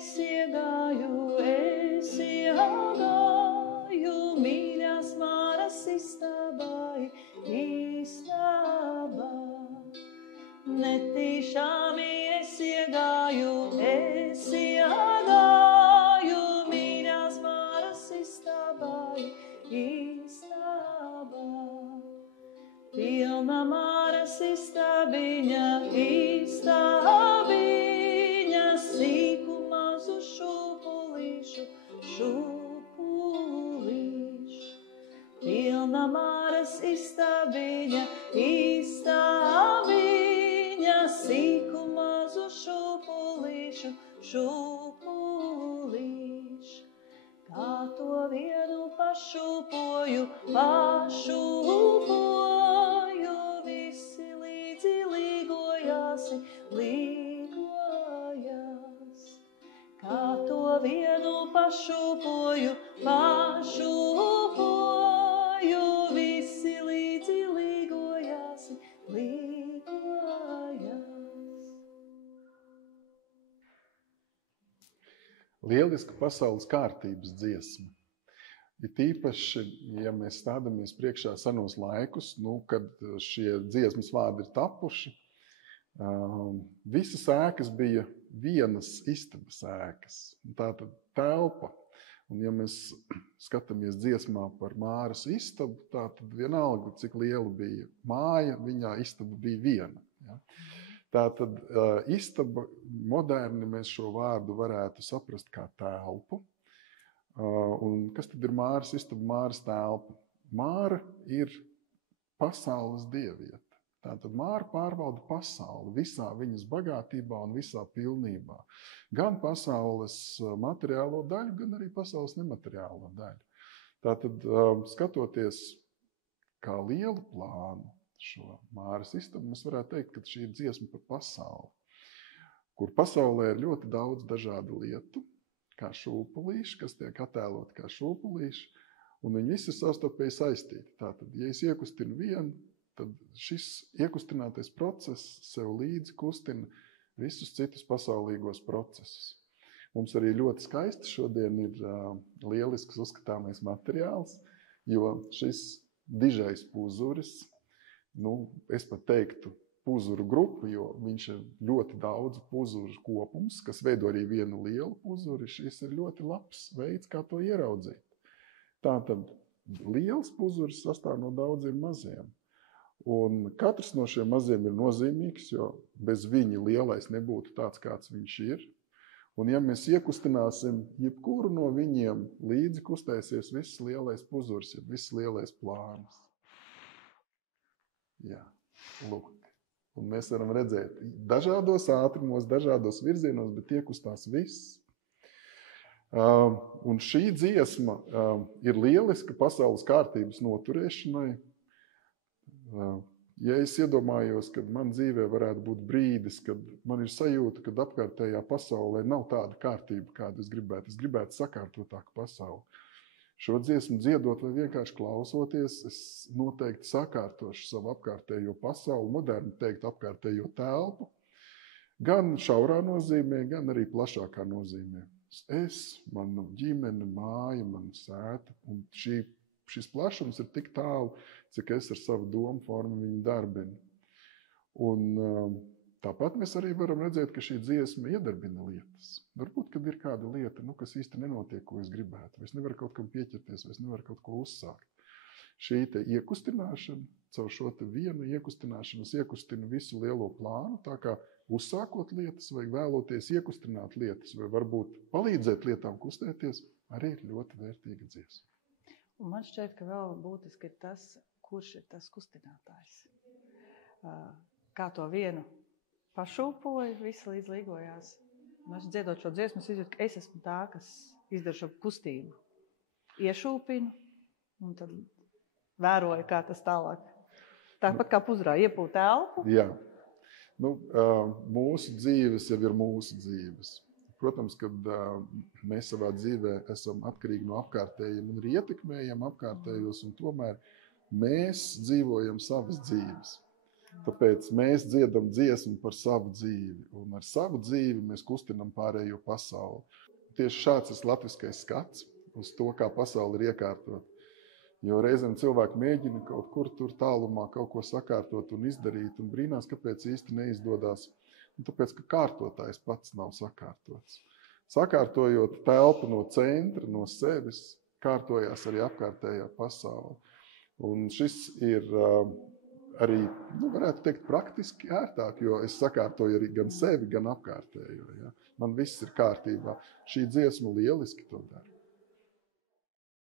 es iegāju, mīļās Māras istabā. Netīšām es iegāju, mīļās Māras istabā. Pilna Māras istabiņa, sīku mazu šūpulīšu. Pilna Māras istabiņa, sīku mazu šūpulīšu. Kā to vienu pašūpoju, visi līdzi līgojās. Kā to vienu pašūpoju, visi līdzi līgojās. Lieliska pasaules kārtības dziesma. Ir tīpaši, ja mēs stādamies priekšā senos laikus, kad šie dziesmas vārdi ir tapuši, visas ēkas bija vienas istabas ēkas. Tātad telpa. Un ja mēs skatāmies dziesmā par Māras istabu, tātad vienalga, cik liela bija māja, viņā istaba bija viena. Ja? Tātad istaba moderni mēs šo vārdu varētu saprast kā telpu. Un kas tad ir Māras istaba, Māras telpa? Māra ir pasaules dieviete. Tātad Māra pārvalda pasauli visā viņas bagātībā un visā pilnībā. Gan pasaules materiālo daļu, gan arī pasaules nemateriālo daļu. Tātad skatoties kā lielu plānu šo Māras istabu, mēs varētu teikt, ka šī ir dziesma par pasauli, kur pasaulē ir ļoti daudz dažādu lietu, kā šūpulīši, kas tiek attēloti kā šūpulīši, un viņi visi ir savstarpēji saistīti. Tātad, ja es iekustinu vienu, tad šis iekustinātais process sev līdzi kustina visus citus pasaulīgos procesus. Mums arī ļoti skaisti šodien ir lielisks uzskatāmais materiāls, jo šis dižais puzuris, es pat teiktu puzuru grupu, jo viņš ir ļoti daudz puzuru kopums, kas veido arī vienu lielu puzuri. Šis ir ļoti labs veids, kā to ieraudzīt. Tātad liels puzuris sastāv no daudziem maziem. Un katrs no šiem maziem ir nozīmīgs, jo bez viņa lielais nebūtu tāds, kāds viņš ir. Un ja mēs iekustināsim jebkuru no viņiem, līdzi kustēsies viss lielais puzurs, ja viss lielais plāns. Jā, lūk. Un mēs varam redzēt dažādos ātrumos, dažādos virzienos, bet iekustās viss. Un šī dziesma ir lieliska pasaules kārtības noturēšanai. Ja es iedomājos, kad man dzīvē varētu būt brīdis, kad man ir sajūta, kad apkārtējā pasaulē nav tāda kārtība, kādu es gribētu. Es gribētu sakārtotāku pasauli. Šo dziesmu dziedot vai vienkārši klausoties, es noteikti sakārtošu savu apkārtējo pasauli, moderni teikt apkārtējo telpu, gan šaurā nozīmē, gan arī plašākā nozīmē. Es, mana ģimene, māja, mana sēta, un šis plašums ir tik tālu, cik es ar savu domu formu viņu darbinu. Un tāpat mēs arī varam redzēt, ka šī dziesma iedarbina lietas. Varbūt, kad ir kāda lieta, kas īsti nenotiek, ko es gribētu, vai es nevaru kaut kam pieķerties, vai es nevaru kaut ko uzsākt. Šī te iekustināšana, caur šo te vienu iekustināšanu, es iekustinu visu lielo plānu, tā kā uzsākot lietas, vai vēloties iekustināt lietas, vai varbūt palīdzēt lietām kustēties, arī ir ļoti vērtīga dziesma. Un man šķiet, ka vēl būtiski ir tas, kurš ir tas kustinātājs. Kā to vienu pašūpoju, visi līdz līgojās. Un es dziedot šo dziesmu, es izjūtu, ka es esmu tā, kas izdara šo kustību. Iešūpinu un tad vēroju, kā tas tālāk. Tāpat kā puzurā iepūt elpu. Jā. Mūsu dzīves jau ir mūsu dzīves. Protams, kad mēs savā dzīvē esam atkarīgi no apkārtējiem un arī ietekmējam apkārtējos, un tomēr mēs dzīvojam savas dzīves. Tāpēc mēs dziedam dziesmu par savu dzīvi, un ar savu dzīvi mēs kustinam pārējo pasauli. Tieši šāds ir latviskais skats uz to, kā pasauli ir iekārtot. Jo reizēm cilvēki mēģina kaut kur tur tālumā kaut ko sakārtot un izdarīt, un brīnās, kāpēc īsti neizdodas. Un tāpēc, ka kārtotājs pats nav sakārtots. Sakārtojot telpu no centra, no sevis, kārtojās arī apkārtējā pasaule. Un šis ir arī, varētu teikt, praktiski ērtāk, jo es sakārtoju arī gan sevi, gan apkārtējo. Ja? Man viss ir kārtībā. Šī dziesma lieliski to dara.